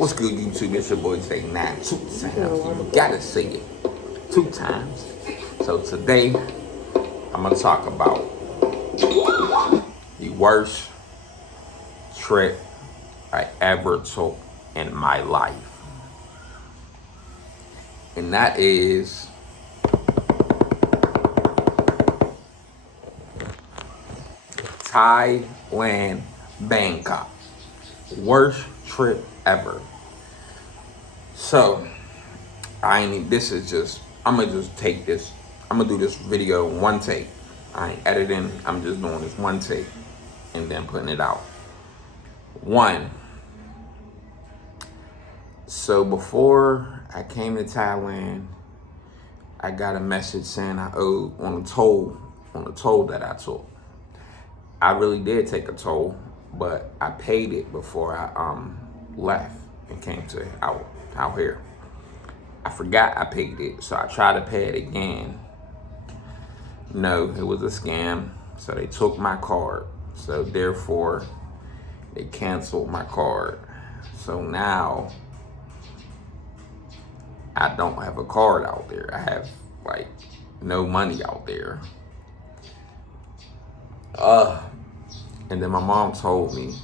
What's good, YouTube? It's your boy Say 9 2 times. You gotta say it 2 times. So today, I'm gonna talk about the worst trip I ever took in my life. And that is Thailand, Bangkok. Worst trip ever. So, I'm gonna just take this. I'm gonna do this video in one take. I ain't editing. I'm just doing this one take and then putting it out. One. So before I came to Thailand, I got a message saying I owed on the toll that I took. I really did take a toll, but I paid it before I left and came to out here. I forgot I paid it, so I tried to pay it again. No, it was a scam. So they took my card. So therefore, they canceled my card. So now, I don't have a card out there. I have like no money out there. And then my mom told me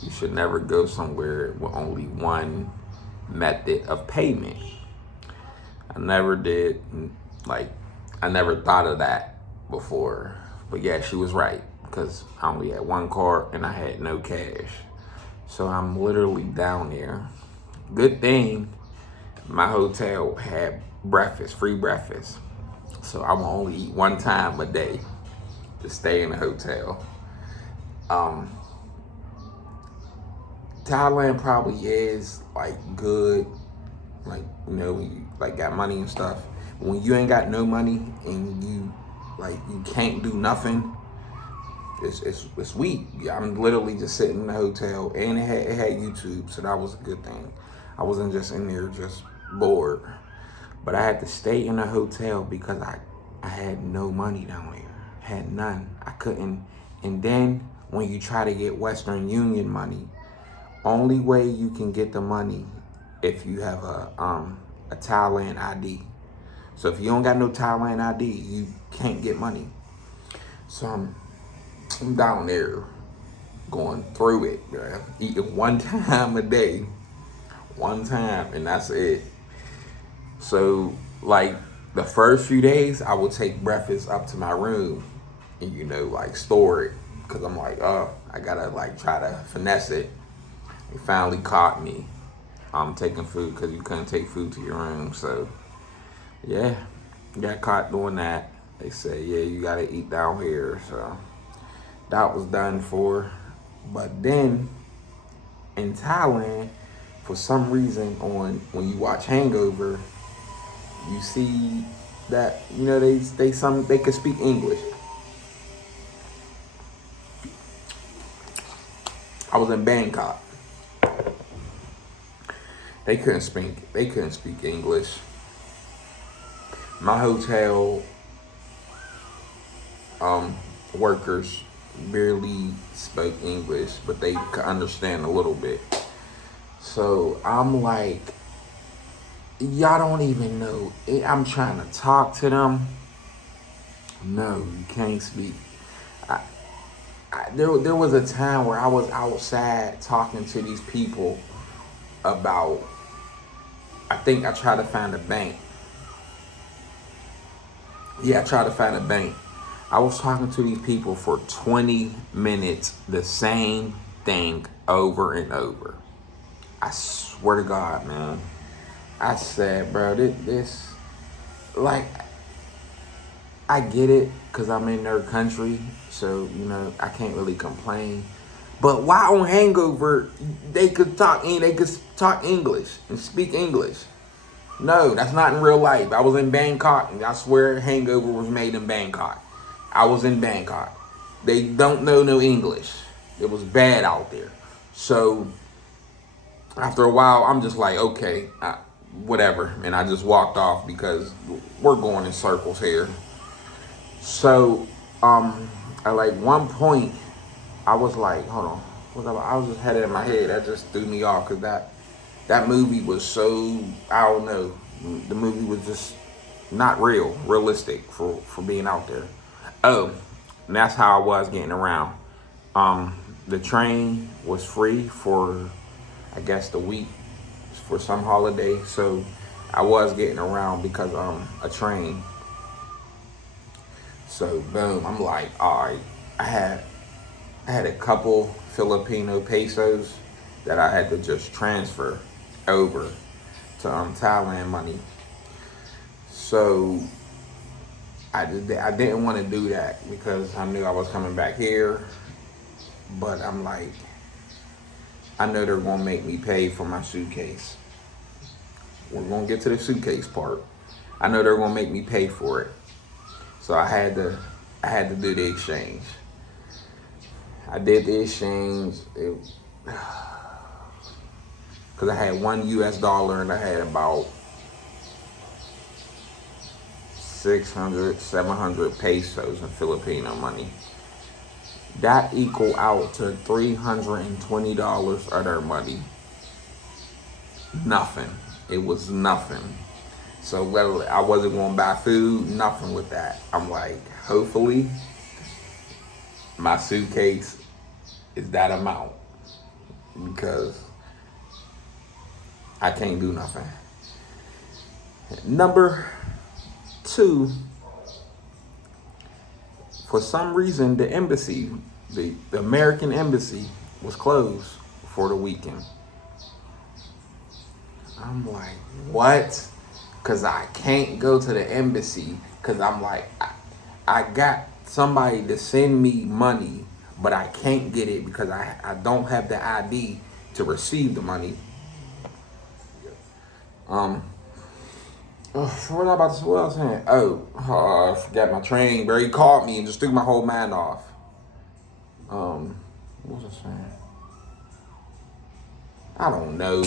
you should never go somewhere with only one method of payment. I never did, I never thought of that before. But yeah, she was right, because I only had one card and I had no cash. So I'm literally down there. Good thing my hotel had breakfast, free breakfast. So I will only eat one time a day to stay in the hotel. Thailand probably is like good, like, you know, when you like got money and stuff. When you ain't got no money and you can't do nothing, it's weak. I'm literally just sitting in the hotel, and it had YouTube, so that was a good thing. I wasn't just in there just bored, but I had to stay in a hotel because I had no money down there. Had none. I couldn't. And then when you try to get Western Union money, only way you can get the money if you have a Thailand ID. So if you don't got no Thailand ID, you can't get money. So I'm down there going through it, bro. Eating one time a day. One time, and that's it. So, like, the first few days, I would take breakfast up to my room and, store it. Because I'm like, oh, I gotta, try to finesse it. They finally caught me taking food, because you couldn't take food to your room. So, yeah, got caught doing that. They say, yeah, you gotta eat down here. So, that was done for. But then, in Thailand, for some reason, when you watch Hangover, you see that they can speak English. I was in Bangkok. They couldn't speak English. My hotel workers barely spoke English, but they could understand a little bit. So I'm like, y'all don't even know. I'm trying to talk to them. No, you can't speak. There was a time where I was outside talking to these people about, I think I tried to find a bank. Yeah, I tried to find a bank. I was talking to these people for 20 minutes, the same thing over and over. I swear to God, man. I said, bro, this I get it, because I'm in their country, so, I can't really complain. But why on Hangover, they could talk English and speak English? No, that's not in real life. I was in Bangkok, and I swear Hangover was made in Bangkok. I was in Bangkok. They don't know no English. It was bad out there. So, after a while, I'm just like, okay, whatever. And I just walked off, because we're going in circles here. So, at one point, I was like, hold on. I was just had it in my head. That just threw me off, because that movie was so, I don't know, the movie was just not realistic for being out there. Oh, and that's how I was getting around. The train was free for, I guess, the week for some holiday, so I was getting around because a train. So boom, I'm like, all right, I had I had a couple Filipino pesos that I had to just transfer over to Thailand money. So I didn't want to do that because I knew I was coming back here. But I'm like, I know they're gonna make me pay for my suitcase. We're gonna get to the suitcase part. I know they're gonna make me pay for it. So I had to do the exchange. I did the exchange because I had $1 and I had about 600, 700 pesos in Filipino money. That equal out to $320 of their money. Nothing. It was nothing. So literally, I wasn't going to buy food, nothing with that. I'm like, hopefully, my suitcase is that amount because I can't do nothing. Number two, for some reason, the embassy, the American embassy, was closed for the weekend. I'm like, what? Because I can't go to the embassy because I'm like, I got somebody to send me money, but I can't get it because I don't have the ID to receive the money. What was I about to say? What I was saying? I forgot my train, bro. He called me and just threw my whole mind off. What was I saying? I don't know.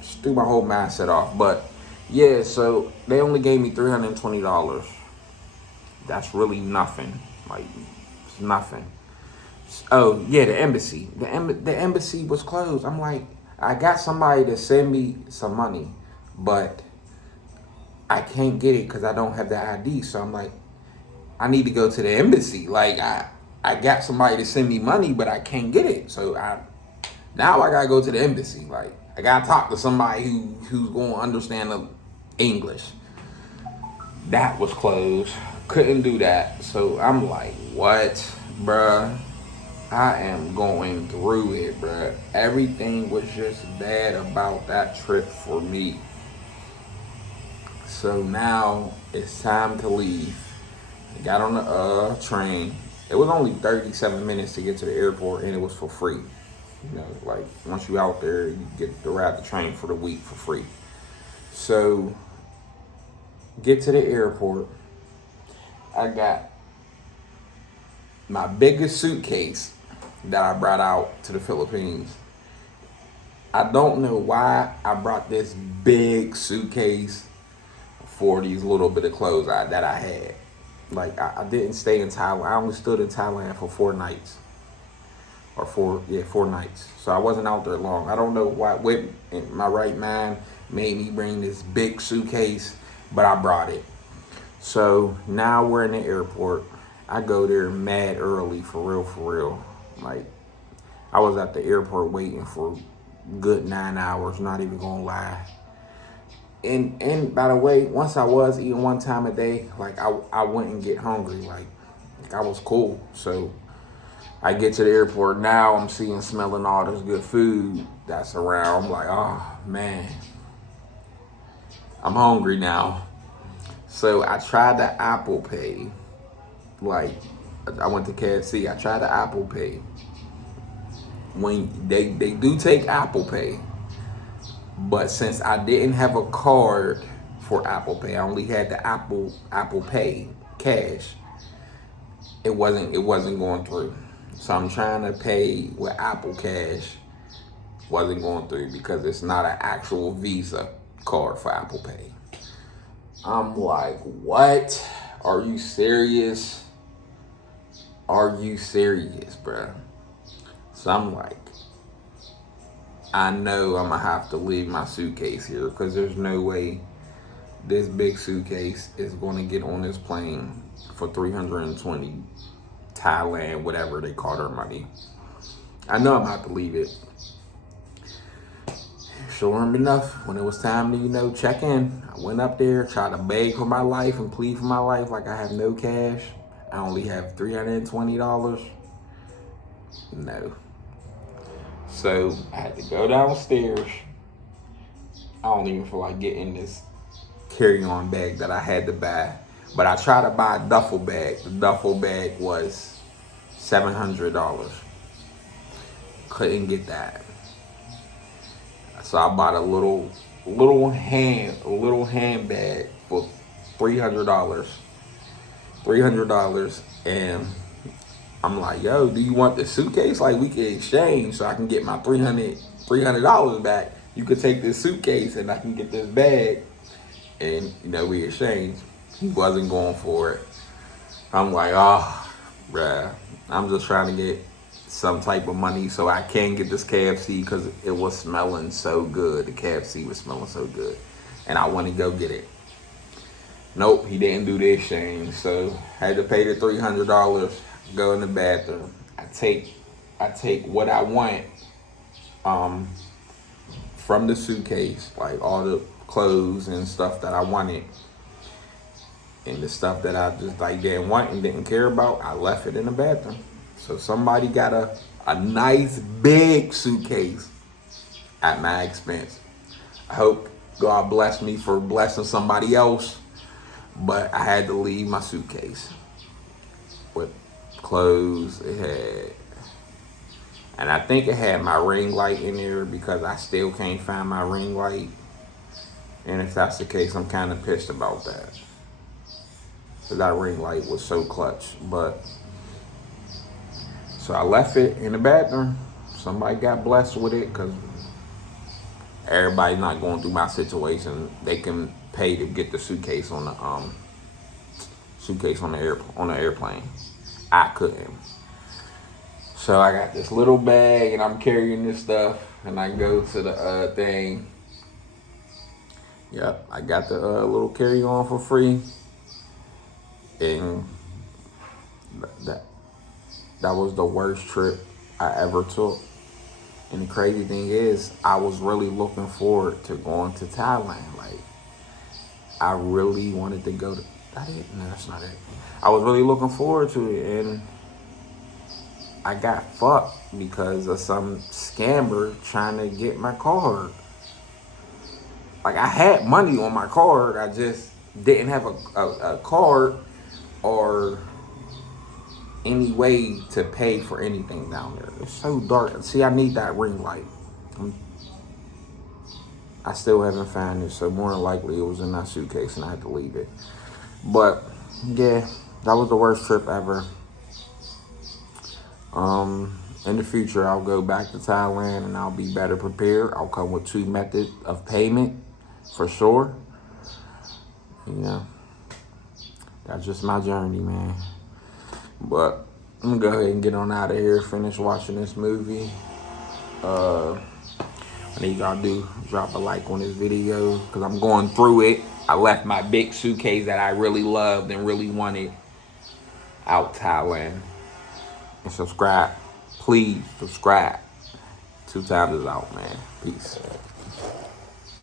Just threw my whole mindset off. But yeah, so they only gave me $320. That's really nothing. Like, it's nothing. Oh yeah, the embassy. The embassy was closed. I'm like, I got somebody to send me some money, but I can't get it because I don't have the ID. So I'm like, I need to go to the embassy. Like I got somebody to send me money, but I can't get it. So now I gotta go to the embassy. Like I gotta talk to somebody who's gonna understand the English. That was closed. Couldn't do that. So I'm like, what, bruh? I am going through it, bruh. Everything was just bad about that trip for me. So now it's time to leave. I got on the train. It was only 37 minutes to get to the airport, and it was for free. You know, like once you out there, you get to ride the train for the week for free. So get to the airport. I got my biggest suitcase that I brought out to the Philippines. I don't know why I brought this big suitcase for these little bit of clothes that I had. Like I didn't stay in Thailand. I only stood in Thailand for 4 nights. Or 4 nights. So I wasn't out there long. I don't know what in my right mind made me bring this big suitcase, but I brought it. So now we're in the airport. I go there mad early, for real. Like I was at the airport waiting for good 9 hours, not even gonna lie. And by the way, once I was eating one time a day, like I wouldn't get hungry. Like I was cool. So I get to the airport now, I'm smelling all this good food that's around. I'm like, oh man, I'm hungry now. So I tried the Apple Pay. Like I went to KFC, I tried the Apple Pay. When they do take Apple Pay, but since I didn't have a card for Apple Pay, I only had the Apple Pay cash. It wasn't going through. So I'm trying to pay with Apple Cash. Wasn't going through because it's not an actual Visa card for Apple Pay. I'm like, what? Are you serious? Are you serious, bruh? So I'm like, I know I'm gonna have to leave my suitcase here because there's no way this big suitcase is gonna get on this plane for 320 Thailand, whatever they call their money. I know I'm gonna have to leave it. Sure enough, when it was time to, check in, I went up there, tried to beg for my life and plead for my life like I have no cash. I only have $320. No. So I had to go downstairs. I don't even feel like getting this carry-on bag that I had to buy. But I tried to buy a duffel bag. The duffel bag was $700. Couldn't get that. So I bought a little handbag for $300. $300, and I'm like, yo, do you want the suitcase? Like, we can exchange so I can get my $300 back. You could take this suitcase and I can get this bag, and we exchange. He wasn't going for it. I'm like, oh, bruh, I'm just trying to get some type of money so I can get this KFC because it was smelling so good. The KFC was smelling so good, and I want to go get it. Nope, he didn't do the exchange, so I had to pay the $300. Go in the bathroom. I take what I want from the suitcase, like all the clothes and stuff that I wanted, and the stuff that I just didn't want and didn't care about. I left it in the bathroom. So somebody got a nice big suitcase at my expense. I hope God bless me for blessing somebody else, but I had to leave my suitcase with clothes. It had, and I think it had my ring light in there because I still can't find my ring light. And if that's the case, I'm kind of pissed about that. Because that ring light was so clutch. But so I left it in the bathroom. Somebody got blessed with it because everybody's not going through my situation. They can pay to get the suitcase on the airplane. I couldn't. So I got this little bag and I'm carrying this stuff, and I go to the thing. Yep, I got the little carry-on for free, and that was the worst trip I ever took. And the crazy thing is, I was really looking forward to going to Thailand. Like, I really wanted to go to. No, that's not it. I was really looking forward to it, and I got fucked because of some scammer trying to get my card. Like, I had money on my card, I just didn't have a card or any way to pay for anything down there. It's so dark. See, I need that ring light. I still haven't found it, so more than likely it was in that suitcase and I had to leave it. But yeah, that was the worst trip ever. In the future, I'll go back to Thailand and I'll be better prepared. I'll come with 2 methods of payment for sure. That's just my journey, man. But I'm gonna go ahead and get on out of here, finish watching this movie. I need y'all to drop a like on this video because I'm going through it. I left my big suitcase that I really loved and really wanted out Thailand. And subscribe. Please subscribe. 2 times is out, man. Peace.